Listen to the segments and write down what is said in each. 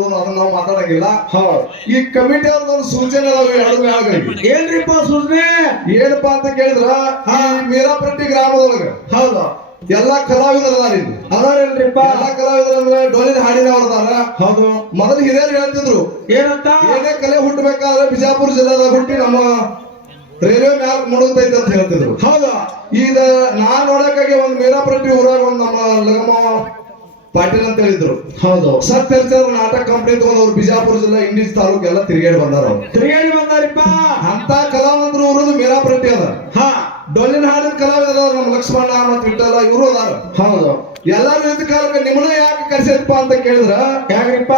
ನೋಡೋದು ಅದನ್ನ ನಾವು ಮಾತಾಡಂಗಿಲ್ಲ. ಹೌದ್. ಈ ಕಮಿಟಿ ಅವ್ರದ್ದು ಸೂಚನೆ ಅದಾವ ಮ್ಯಾಲ್ಗಳಿಗೆ ಏನ್ರಿಪ್ಪ ಸೂಚನೆ? ಏನಪ್ಪಾ ಅಂತ ಕೇಳಿದ್ರ ಈ ಮೀರಾಪಟ್ಟಿ ಗ್ರಾಮದೊಳಗ. ಹೌದು. ಎಲ್ಲಾ ಕಲಾವಿದರು ಅದಾರಿ ಇಲ್ಲಿ. ಅದಾರಲ್ರಿಪ್ಪ ಎಲ್ಲಾ ಕಲಾವಿದರು ಅಂದ್ರೆ ಡೊಲಿನ ಹಾಡಿನವ್ರ ಅದಾರ. ಹೌದು. ಮೊದಲು ಹಿರಿಯರು ಹೇಳ್ತಿದ್ರು. ಏನಂತ? ಏನೇ ಕಲೆ ಹುಟ್ಟಬೇಕಾದ್ರೆ ಬಿಜಾಪುರ ಜಿಲ್ಲೆದಾಗ ಹುಟ್ಟಿ ನಮ್ಮ ರೈಲ್ವೆ ಮ್ಯಾಲ್ ಮುಳುಗ್ತೈತೆ ಅಂತ ಹೇಳ್ತಿದ್ರು. ಹೌದಾ. ಈಗ ನಾನ್ ನೋಡಕ್ಕಾಗಿ ಒಂದ್ ಮೀರಾಪಟ್ಟಿ ಊರಾಗ ಒಂದ್ ನಮ್ಮ ಲಗಮ ಪಾಟೀಲ್ ಅಂತ ಹೇಳಿದ್ರು. ಹೌದು. ಸರ್ ಹರಿಶ್ಚಂದ್ರ ನಾಟಕ ಕಂಪನಿ ತಗೊಂಡ್ ಅವ್ರು ಬಿಜಾಪುರ ಜಿಲ್ಲಾ ಇಂಡಿಸ್ ತಾಲೂಕ್ ಎಲ್ಲ ತಿರುಗಾಡಿ ಬಂದಾರ ಅವ್ರು. ತಿರುಗಾಡಿ ಬಂದಾರಿಪ್ಪ. ಅಂತ ಕಲಾವಂತರು ಊರದು ಪ್ರತಿ ಅದ ಹಾ. ಡೊಳ್ಳಿನ ಹಾಡಿನ ಕಲಾವಿದ ನಮ್ಮ ಲಕ್ಷ್ಮಣ ಮತ್ತು ವಿಠಲ ಇವರು ಅದಾರ. ಹೌದು. ಎಲ್ಲಾರು ಇದ್ದ ಕಾಲಕ್ಕೆ ನಿಮ್ಮನ್ನ ಯಾಕೆ ಕರ್ಸಿದ್ಪ ಅಂತ ಕೇಳಿದ್ರ? ಯಾಕ್ರಿಪ್ಪ?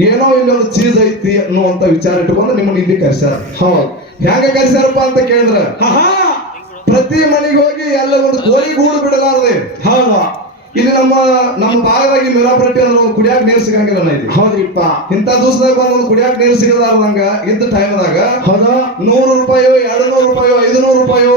ಏನೋ ಇಲ್ಲೊಂದು ಚೀಸ್ ಐತಿ ಅನ್ನುವಂತ ವಿಚಾರ ಇಟ್ಕೊಂಡು ನಿಮ್ಮನ್ನ ಇಲ್ಲಿ ಕರ್ಸ್ಯಾರ. ಹೌದು. ಹೆಂಗ ಕರ್ಸ್ಯಾರಪ್ಪ ಅಂತ ಕೇಳಿದ್ರ? ಹಾ ಪ್ರತಿ ಮನೆಗೆ ಹೋಗಿ ಎಲ್ಲ ಒಂದು ಗೋಲಿ ಗೂಡು ಬಿಡಲಾರದೆ. ಹೌದು. ಇಲ್ಲಿ ನಮ್ಮ ನಮ್ಮ ಭಾಗವಾಗಿ ಮಿರಾಪಟ್ಟಿ ಅಂದ್ರೆ ಒಂದು ಕುಡಿಯಾಕ ನೀರು ಸಿಗಂಗಿಲ್ಲ ನಾ ಇಲ್ಲಿ. ಹೌದ್ರಿಪ್ಪ. ಇಂಥ ದಿವಸದಾಗ ಬಂದು ಒಂದು ಕುಡಿಯಾಕ ನೀರು ಸಿಗದಾರ್ದಂಗ ಇದ್ದ ಟೈಮ್ದಾಗ ಹೌದ? ನೂರು ರೂಪಾಯೋ ಎರಡು ನೂರು ರೂಪಾಯೋ ಐದು ನೂರು ರೂಪಾಯೋ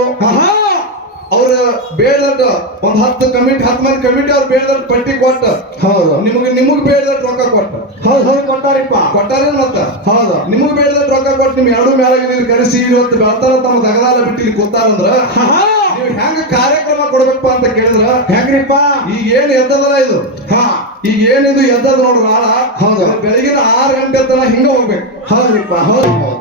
ಅವ್ರ ಬೇಡದಟ್ಟ ಒಂದ್ ಹತ್ತು ಕಮಿಟಿ ಹತ್ತು ಮಂದಿ ಕಮಿಟಿ ಅವ್ರು ಬೇಡದಟ್ಟು ಪಟ್ಟಿ ಕೊಟ್ಟ. ಹೌದು. ನಿಮಗೆ ನಿಮಗ್ ಬೇಡದಟ್ಟು ರೊಕ್ಕ ಕೊಟ್ಟ. ಹೌದು ಹೌದು ಕೊಟ್ಟಾರಿಪ್ಪ. ಕೊಟ್ಟಾರ ಮತ್ತ? ಹೌದು. ನಿಮಗ್ ಬೇಡದಟ್ಟು ರೊಕ್ಕ ಕೊಟ್ಟು ನಿಮ್ ಎರಡು ಮೇಲೆ ನೀರು ಕರೆಸಿ ಇವತ್ತು ಬೆಳ್ತಾರ ತಮ್ಮ ದಗದಾಲ ಬಿಟ್ಟಿ ಗೊತ್ತಾರಂದ್ರ ಹಾ ನೀವು ಹೆಂಗ ಕಾರ್ಯಕ್ರಮ ಕೊಡ್ಬೇಕಪ್ಪ ಅಂತ ಕೇಳಿದ್ರ ಹೆಂಗ್ರಿಪ್ಪ ಈಗ ಏನ್ ಎದ್ದದಲ್ಲ ಇದು? ಹಾ. ಈಗ ಏನಿದು ಎದ್ದದ ನೋಡ್ರ ಆಳ ಹೌದು. ಬೆಳಗಿನ ಆರು ಗಂಟೆ ತನ ಹಿಂಗ ಹೋಗ್ಬೇಕು. ಹೌದ್ರಿಪ್ಪ ಹೌದು. ಹೌದು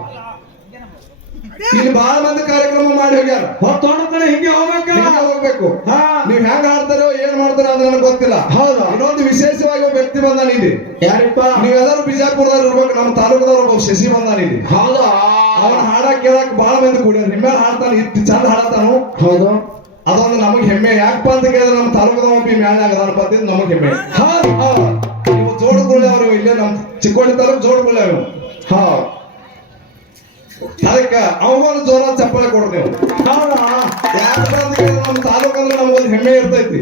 ಇಲ್ಲಿ ಬಹಳ ಮಂದಿ ಕಾರ್ಯಕ್ರಮ ಮಾಡಿ ಹೋಗ್ಯಾರ. ಹೊತ್ತೊಂಡ ಹಿಂಗೆ ಹೋಗ್ಬೇಕು ಹೋಗ್ಬೇಕು. ಹಾ. ನೀವ್ ಹೆಂಗ ಆಡ್ತಾರೋ ಏನ್ ಮಾಡ್ತಾರೋ ಅಂತ ನನಗೆ ಗೊತ್ತಿಲ್ಲ. ಹೌದು. ಇನ್ನೊಂದು ವಿಶೇಷವಾಗಿ ಒಬ್ಬ ವ್ಯಕ್ತಿ ಬಂದಾನ ಇಲ್ಲಿ. ಯಾರಿಪ್ಪ? ನೀವೆಲ್ಲರೂ ಬಿಜಾಪುರದವ್ರು ಇರ್ಬೇಕು ನಮ್ಮ ತಾಲೂಕದವ್ರು ಒಬ್ಬ ಶಶಿ ಬಂದಾನ ಇಲ್ಲಿ. ಹೌದು. ಅವನ ಹಾಡ ಕೇಳಕ್ ಬಹಳ ಮಂದಿ ಕೂಡ್ಯಾರ ನಿಮ್ಮ ಹಾಡ್ತಾನೆ ಇಷ್ಟು ಚಂದ ಹಾಡತಾನು ಹೌದು. ಅದೊಂದು ನಮಗ್ ಹೆಮ್ಮೆ. ಯಾಕಪ್ಪ ಅಂತ ಕೇಳಿದ್ರೆ ನಮ್ಮ ತಾಲೂಕದ ಒಬ್ಬ ಮ್ಯಾಲೆ ಆಗದಾನಪ್ಪ ಅಂತ ನಮಗ್ ಹೆಮ್ಮೆ. ಹಾ. ಇವು ಜೋಡುಗುಳ್ಳೆ ಅವರು ಇಲ್ಲೇ ನಮ್ ಚಿಕ್ಕೋಡಿ ತಾಲೂಕ್ ಜೋಡುಗುಳ್ಳೆ ಅವರು. ಹೌದು ಅದಕ್ಕ ಅವಮಾನ ಜೋರ ಚಪ್ಪಳೆ ಕೊಡ್ತೇವೆ ಕೇಳಿದ್ರೆ ನಮ್ಮ ತಾಲೂಕ್ ಅಂದ್ರೆ ನಮಗೊಂದು ಹೆಮ್ಮೆ ಇರ್ತೈತಿ.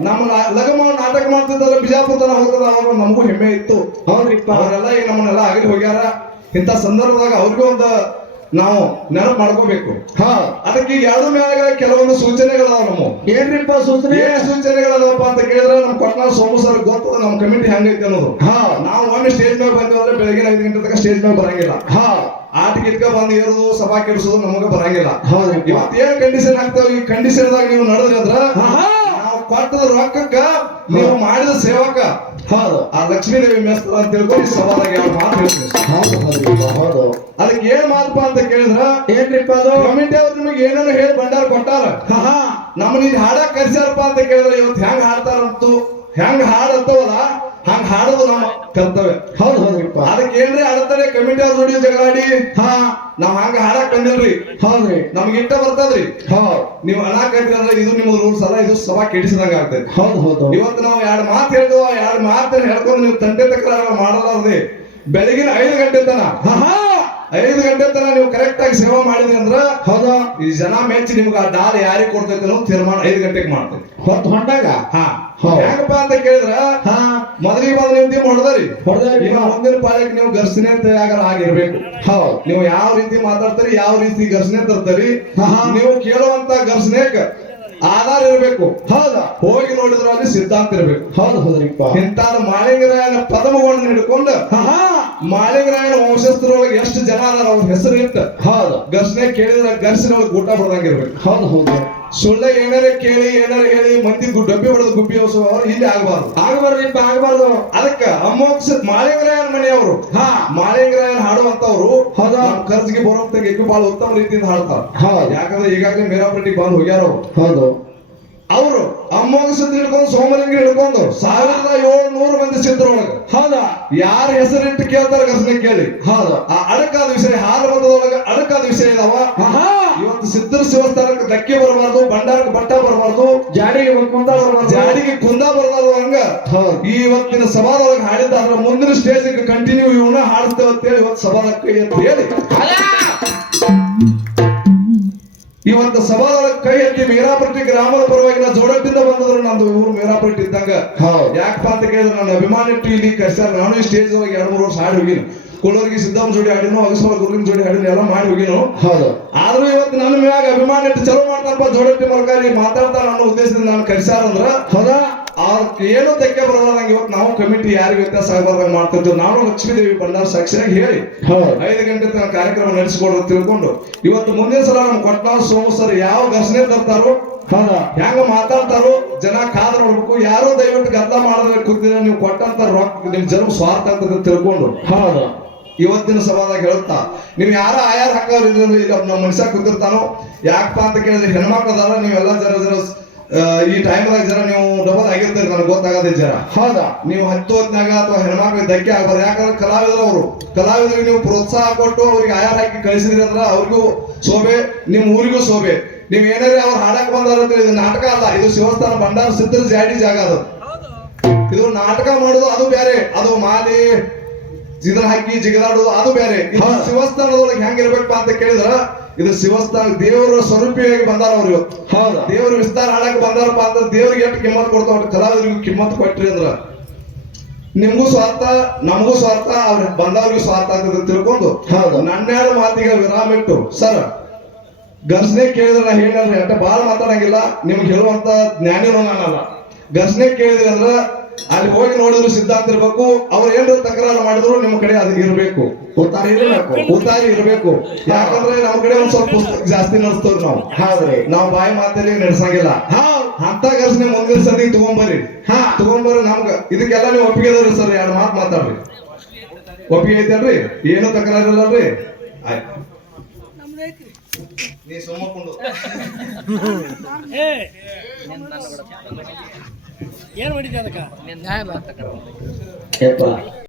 ನಮ್ಮ ಲಗಮ ನಾಟಕ ಮಾಡ್ತಿದ್ದಲ್ಲ ಬಿಜಾಪುರ ತನ ಹೋಗದ ನಮಗೂ ಹೆಮ್ಮೆ ಇತ್ತು. ಹೌದ್ರಿಪ್ಪ. ಅವರೆಲ್ಲ ಈಗ ನಮ್ಮನ್ನೆಲ್ಲ ಆಗಲಿ ಹೋಗ್ಯಾರ. ಇಂಥ ಸಂದರ್ಭದಾಗ ಅವ್ರಿಗೂ ಒಂದು ನಾವು ನೆನಪು ಮಾಡ್ಕೋಬೇಕು. ಹಾ. ಅದಕ್ಕೆ ಯಾರು ಎರಡು ಮ್ಯಾಗ ಕೆಲವೊಂದು ಸೂಚನೆಗಳದಾವ ನಮ್ಮ ಏನ್ರಿಪ್ಪ ಸೂಚನೆ? ಏನ್ ಸೂಚನೆಗಳದಾವಪ್ಪ ಅಂತ ಕೇಳಿದ್ರೆ ನಮ್ಮ ಕೊಟ್ಟ ಸೋಮು ಸರ್ ಗೊತ್ತದ ನಮ್ಮ ಕಮಿಟಿ ಹೆಂಗೈತೆ ಅನ್ನೋದು. ಹಾ. ನಾವು ಒಮ್ಮೆ ಸ್ಟೇಜ್ ಮೇಲೆ ಬಂದ್ರೆ ಬೆಳಗ್ಗೆ ಬೆಳಗಿನ ಐದು ಗಂಟೆ ತನಕ ಸ್ಟೇಜ್ ಮೇಲೆ ಬರಂಗಿಲ್ಲ. ಹಾ. ಆಟ ಗಿಟ್ಕ ಬಂದು ಏರೋದು ಸಭಾ ಕೆಡಿಸೋದು ನಮಗ ಬರಂಗಿಲ್ಲ. ಹೌದು. ಇವತ್ತು ಏನ್ ಕಂಡೀಷನ್ ಆಗ್ತಾವ ಈ ಕಂಡೀಷನ್ ದಾಗ ನೀವು ನಡೆದ್ರೆ ಅಂದ್ರ. ನಾವು ಕೊಟ್ಟದ ರೊಕ್ಕಕ್ಕ ನೀವು ಮಾಡಿದ ಸೇವಕ. ಹೌದು. ಆ ಲಕ್ಷ್ಮೀದೇವಿ ದೇವಿ ಮೆಸ್ತರ ಅಂತ ತಿಳ್ಕೊಂಡು ಸವಾಲಾಗಿ ಎರಡು ಮಾತು ಹೇಳ್ತೀನಿ. ಹೌದು ಹೌದು ಅದಕ್ಕೆ ಏನ್ ಮಾತಪ್ಪ ಅಂತ ಕೇಳಿದ್ರ? ಏನ್ರಿಪ್ಪ ಅದು? ಕಮಿಟಿ ಅವ್ರು ನಿಮಗೆ ಏನೇನು ಹೇಳಿ ಭಂಡಾರ ಕೊಟ್ಟಾರ. ಹಾ ನಮ್ಮನ್ನ ಇದು ಹಾಡಕ್ ಕರ್ಸ್ಯಾರಪ್ಪ ಅಂತ ಕೇಳಿದ್ರೆ ಇವತ್ತು ಹೆಂಗ್ ಹಾಡ್ತಾರಂತು ಹೆಂಗ್ ಹಾಡತ್ತವಲ್ಲ ಹಂಗ್ ಹಾಡೋದು ನಮ್ಮ ಕರ್ತವ್ಯ. ಹೌದು ಹೌದ್ರಿಪ್ಪ ಅದಕ್ಕೆ ಏನ್ರಿ ಅಡತಡೆ ಕಮಿಟಿ ಅವ್ರ ಜೋಡಿ ಜಗಳಾಡಿ. ಹಾ. ನಾವ್ ಹಂಗ ಹಾಡಕ್ ಬಂದಿಲ್ರಿ. ಹೌದ್ರಿ. ನಮ್ಗೆ ಇಟ್ಟ ಬರ್ತದ್ರಿ. ಹಾ. ನೀವು ಅನಾಕತ್ರಿ ಅಂದ್ರೆ ಇದು ನಿಮ್ಮ ರೂಲ್ಸ್ ಅಲ್ಲ ಇದು ಸಭಾ ಕೆಡಿಸಿದಂಗ ಆಗ್ತೈತಿ. ಹೌದು ಹೌದು ಇವತ್ತು ನಾವು ಎರಡು ಮಾತು ಹೇಳಿದ್ವು ಎರಡು ಮಾತು ಹೇಳ್ಕೊಂಡು ನೀವು ತಂದೆ ತಕರಾರು ಮಾಡಲಾರ್ದೆ ಬೆಳಗಿನ ಐದು ಗಂಟೆ ತನ ಆಹಾ. ಐದು ಗಂಟೆ ತನಕ ನೀವು ಕರೆಕ್ಟ್ ಆಗಿ ಸೇವೆ ಮಾಡಿದ್ರಿ ಅಂದ್ರ ಹೌದಾ? ಈ ಜನ ಮೆಚ್ಚಿ ನಿಮ್ಗೆ ಆ ಡಾಲ್ ಯಾರಿಗೆ ಕೊಡ್ತೈತೆ ಅನ್ನೋ ತೀರ್ಮಾನ ಐದು ಗಂಟೆಗೆ ಮಾಡ್ತೈತಿ ಹೊತ್ತು ಹೊಂಟಾಗ? ಹಾ. ಹೆಂಗಪ್ಪ ಅಂತ ಕೇಳಿದ್ರ? ಹಾ. ಮೊದಲಿಗೆ ಬಂದು ನೀವು ಟೀಮ್ ಹೊಡೆದ್ರಿ ಹೊಡೆದ್ರಿ. ಮುಂದಿನ ಪಾಳ್ಯಕ್ಕೆ ನೀವು ಘರ್ಷಣೆ ತಯಾರ ಆಗಿರ್ಬೇಕು. ಹೌದು. ನೀವು ಯಾವ ರೀತಿ ಮಾತಾಡ್ತೀರಿ ಯಾವ ರೀತಿ ಘರ್ಷಣೆ ತರ್ತೀರಿ. ನೀವು ಕೇಳುವಂತ ಘರ್ಷಣೆಕ್ ಆಧಾರ ಇರಬೇಕು. ಹೌದಾ? ಹೋಗಿ ನೋಡಿದ್ರು ಅಲ್ಲಿ ಸಿದ್ಧಾಂತ ಇರಬೇಕು. ಹೌದು ಹೌದ್ರಿಪ್ಪ. ಇಂತಾದ ಮಾಳಿಂಗರಾಯನ ಪದಮಗಳನ್ನು ಹಿಡ್ಕೊಂಡು ಹಾ ಮಾಳಿಂಗರಾಯನ ವಂಶಸ್ಥರೊಳಗೆ ಎಷ್ಟು ಜನ ಅದಾರ ಅವ್ರ ಹೆಸರು ಇಟ್ಟು ಹೌದು. ಘರ್ಷಣೆ ಕೇಳಿದ್ರೆ ಘರ್ಷಣೆ ಒಳಗೆ ಊಟ ಬರ್ದಂಗಿರ್ಬೇಕು ಹೌದು ಹೌದು ಸುಳ್ಳ ಏನಾರ ಕೇಳಿ ಏನಾರ ಹೇಳಿ ಮಂದಿ ಡಬ್ಬಿ ಹೊಡೆದು ಗುಬ್ಬಿ ಹೊಸು ಇಲ್ಲಿ ಆಗಬಾರ್ದು. ಇಪ್ಪ ಆಗಬಾರ್ದು. ಅದಕ್ಕ ಅಮೋಕ್ಷ ಮನೆ ಮನೆಯವರು. ಹಾ. ಮಾಳಿಂಗರಾಯನ ಹಾಡುವಂತವ್ರು ಹೌದಾ? ಖರ್ಚಿಗೆ ಬರುವಂತ ಗೆದ್ದು ಬಹಳ ಉತ್ತಮ ರೀತಿಯಿಂದ ಹಾಡ್ತಾರ. ಹಾ ಯಾಕಂದ್ರೆ ಈಗಾಗಲೇ ಮೇರಾಪಟ್ಟಿಗೆ ಬಂದು ಹೋಗ್ಯಾರ ಹೌದು. ಅವರು ಅಮ್ಮೋಗ ಸುದ್ದಿ ಹಿಡ್ಕೊಂಡು ಸೋಮಲಿಂಗ ಹಿಡ್ಕೊಂಡು ಸಾವಿರದ ಏಳ್ನೂರು ಮಂದಿ ಸಿದ್ಧರೊಳಗ. ಹೌದಾ. ಯಾರ ಹೆಸರಿಟ್ಟು ಕೇಳ್ತಾರ ಕಸನೆ ಕೇಳಿ. ಹೌದು. ಆ ಅಡಕಾದ ವಿಷಯ ಹಾಲು ಬಂದದೊಳಗ ಅಡಕಾದ ವಿಷಯ ಇದಾವ. ಇವತ್ತು ಸಿದ್ಧರ ಶಿವಸ್ಥಾನಕ್ಕೆ ಧಕ್ಕೆ ಬರಬಾರ್ದು ಬಂಡಾರಕ್ಕೆ ಬಟ್ಟ ಬರಬಾರ್ದು ಜಾಡಿಗೆ ಕುಂದ ಬರಬಾರ್ದು. ಜಾಡಿಗೆ ಕುಂದ ಬರಬಾರ್ದು ಹಂಗ? ಇವತ್ತಿನ ಸಭಾದೊಳಗೆ ಹಾಡಿದ್ದ ಅದ್ರ ಮುಂದಿನ ಸ್ಟೇಜ್ ಕಂಟಿನ್ಯೂ ಇವನ್ನ ಹಾಡ್ತೇವೆ ಅಂತೇಳಿ ಇವತ್ತು ಸಭಾದ ಕೈ ಅಂತ ಹೇಳಿ ಇವತ್ತು ಸಭಾದೊಳಗೆ ಕೈ ಎತ್ತಿ ಮೀರಾಪಟ್ಟಿ ಗ್ರಾಮದ ಪರವಾಗಿ ನಾ ಜೋಡಟ್ಟಿಂದ ಬಂದದ್ರು ನಂದು ಊರು ಮೀರಾಪಟ್ಟಿ ಇದ್ದಂಗ. ಯಾಕಪ್ಪ ಅಂತ ಕೇಳಿದ್ರೆ ನನ್ನ ಅಭಿಮಾನಿ ಟಿವಿ ಕರ್ಸ್ಯಾರ. ನಾನು ಈ ಸ್ಟೇಜ್ ಒಳಗೆ ಎರಡು ಮೂರು ವರ್ಷ ಹಾಡಿ ಹೋಗಿನಿ. ಕೊಳ್ಳೋರಿಗೆ ಸಿದ್ದಮ್ಮ ಜೋಡಿ ಹಾಡಿನೋ ಅಗಸೋಳ ಗುರುಗಿನ ಜೋಡಿ ಹಾಡಿನ ಎಲ್ಲ ಮಾಡಿ ಹೋಗಿನೋ. ಹೌದು. ಆದ್ರೂ ಇವತ್ತು ನನ್ನ ಮ್ಯಾಗ ಅಭಿಮಾನ ಇಟ್ಟು ಚಲೋ ಮಾಡ್ತಾರಪ್ಪ ಜೋಡಟ್ಟಿ ನೀವು ಮಾತಾಡ್ತಾರ ಅನ್ನೋ ಉದ್ದೇಶದಿಂದ ನಾನು ಕರೆಸಾರಂದ್ರ ಅಂದ್ರ ಹೌದಾ? ಅವ್ರ ಏನು ತೆಕ್ಕೆ ಬರಬಾರ್ದಂಗ ಇವತ್ತು ನಾವು ಕಮಿಟಿ ಯಾರಿಗೆ ವ್ಯತ್ಯಾಸ ಆಗಬಾರ್ದಂಗ ಮಾಡ್ತಿದ್ವಿ ನಾವು ಲಕ್ಷ್ಮೀದೇವಿ ಬಂಡಾರ ಸಾಕ್ಷಿಯಾಗಿ ಹೇಳಿ. ಹೌದು. ಐದು ಗಂಟೆ ತನಕ ಕಾರ್ಯಕ್ರಮ ನಡೆಸಿಕೊಡ್ರ ತಿಳ್ಕೊಂಡು. ಇವತ್ತು ಮುಂದಿನ ಸಲ ನಮ್ಮ ಕೊಟ್ನಾಳ್ ಸೋಮು ಸರ್ ಯಾವ ಘರ್ಷಣೆ ತರ್ತಾರೋ ಹೌದಾ? ಹೆಂಗ ಮಾತಾಡ್ತಾರೋ ಜನ ಕಾದ್ ನೋಡ್ಬೇಕು ಯಾರೋ ದಯವಿಟ್ಟು ಗದ್ದ ಮಾಡಿದ್ರೆ ಕೂತಿದ್ರೆ ನೀವು ಕೊಟ್ಟಂತ ರೊಕ್ಕ ನಿಮ್ ಜನ ಸ್ವಾರ್ಥ ಅಂತ ತಿಳ್ಕೊಂಡು. ಹೌದು. ಇವತ್ತಿನ ಸಭಾದಾಗ ಹೇಳುತ್ತಾ ನೀವು ಯಾರ ಆಯಾರ ಹಾಕೋರು ಇರೋರು ನಮ್ಮ ಮನುಷ್ಯ ಕೂತಿರ್ತಾನೋ? ಯಾಕಪ್ಪ ಅಂತ ಕೇಳಿದ್ರೆ ಹೆಣ್ಮಕ್ಳು ಅದಾರ ನೀವೆಲ್ಲ ಜರ ಜರ ಈ ಟೈಮ್ದಾಗ ಜರ ನೀವು ಡಬಲ್ ಆಗಿರ್ತೀರಿ ನನಗೆ ಗೊತ್ತಾಗದೆ ಜರ ಹೌದಾ? ನೀವು ಹತ್ತು ಹೊತ್ನಾಗ ಅಥವಾ ಹೆಣ್ಮಕ್ಳಿಗೆ ಧಕ್ಕೆ ಆಗ್ಬಾರ್ದು. ಯಾಕಂದ್ರೆ ಕಲಾವಿದರು ಅವರು. ಕಲಾವಿದರಿಗೆ ನೀವು ಪ್ರೋತ್ಸಾಹ ಕೊಟ್ಟು ಅವ್ರಿಗೆ ಆಯಾರ ಹಾಕಿ ಕಳಿಸಿದ್ರಿ ಅಂದ್ರೆ ಅವ್ರಿಗೂ ಶೋಭೆ ನಿಮ್ಮ ಊರಿಗೂ ಶೋಭೆ. ನೀವು ಏನಾದ್ರೆ ಅವ್ರು ಹಾಡಕ್ ಬಂದಾರ ಅಂತ ಇದು ನಾಟಕ ಅಲ್ಲ, ಇದು ಶಿವಸ್ಥಾನ ಭಂಡಾರ ಸಿದ್ಧರ ಜಾಡಿ ಜಾಗ ಅದು. ಇದು ನಾಟಕ ಮಾಡೋದು ಅದು ಬೇರೆ, ಅದು ಮಾಲಿ ಇದನ್ನ ಹಾಕಿ ಜಿಗದಾಡೋದು ಅದು ಬೇರೆ. ಶಿವಸ್ಥಾನದೊಳಗೆ ಹೆಂಗೆ ಶಿವಸ್ಥಾನದೊಳಗೆ ಹೆಂಗಿರ್ಬೇಕಪ್ಪ ಅಂತ ಕೇಳಿದ್ರ ಇದು ಶಿವಸ್ಥಾನ ದೇವರ ಸ್ವರೂಪಿಯಾಗಿ ಬಂದಾರ ಅವ್ರು ಇವತ್ತು ಹೌದಾ? ದೇವ್ರ ವಿಸ್ತಾರ ಆಡಕ್ ಬಂದಾರಪ್ಪ ಅಂತ ದೇವ್ರಿಗೆ ಎಷ್ಟು ಕಿಮ್ಮತ್ ಕೊಡ್ತಾವ ಕಲಾವಿದರಿಗೂ ಕಿಮ್ಮತ್ ಕೊಟ್ರಿ ಅಂದ್ರ. ನಿಮ್ಗೂ ಸ್ವಾರ್ಥ ನಮಗೂ ಸ್ವಾರ್ಥ ಅವ್ರ ಬಂದವ್ರಿಗೂ ಸ್ವಾರ್ಥ ಅಂತ ತಿಳ್ಕೊಂಡು ಹೌದು. ನನ್ನೆರಡು ಮಾತಿಗೆ ವಿರಾಮ ಇಟ್ಟು ಸರ್ ಘರ್ಷಣೆ ಕೇಳಿದ್ರೆ ನಾ ಹೇಳಿದ್ರೆ ಅಂತ ಬಾಳ ಮಾತಾಡಂಗಿಲ್ಲ ನಿಮ್ಗೆ ಹೇಳುವಂತ ಜ್ಞಾನಿನೂ ನಾನಲ್ಲ. ಘರ್ಷಣೆ ಕೇಳಿದ್ರಿ ಅಂದ್ರ ಅಲ್ಲಿ ಹೋಗಿ ನೋಡಿದ್ರು ಸಿದ್ಧಾಂತ ಇರ್ಬೇಕು. ಅವ್ರು ಏನು ತಕರಾರು ಮಾಡಿದ್ರು ನಿಮ್ಮ ಕಡೆ ಅದು ಇರಬೇಕು. ಉತ್ತಾರ ಇರಬೇಕು. ಉತ್ತಾರಿ ಇರಬೇಕು. ಯಾಕಂದ್ರೆ ನಮ್ ಕಡೆ ಒಂದ್ ಸ್ವಲ್ಪ ಪುಸ್ತಕ ಜಾಸ್ತಿ ನಡೆಸ್ತೇವ್ರಿ ನಾವು. ಹೌದ್ರಿ. ನಾವು ಬಾಯಿ ಮಾತಲ್ಲಿ ನಡೆಸಂಗಿಲ್ಲ. ಅಂತ ಘರ್ಷಣೆ ಮುಂದಿನ ಸತಿ ತಗೊಂಬರ್ರಿ. ಹಾ. ತಗೊಂಬರ್ರಿ ನಮ್ಗ. ಇದಕ್ಕೆಲ್ಲ ನೀವು ಒಪ್ಪಿಗೆ ಅದಾವ್ರಿ ಸರ್ ಎರಡು ಮಾತು ಮಾತಾಡ್ರಿ. ಒಪ್ಪಿಗೆ ಐತಲ್ರಿ ಏನು ತಕರಾರಿಲ್ಲಲ್ರಿ ಆಯ್ತು. ನೀ ಸುಮ್ಮಕೊಂಡು ಏ. ಏನ್ ಮಾಡಿದ್ದೆ ಅದಕ್ಕೆ? ಯಪ್ಪ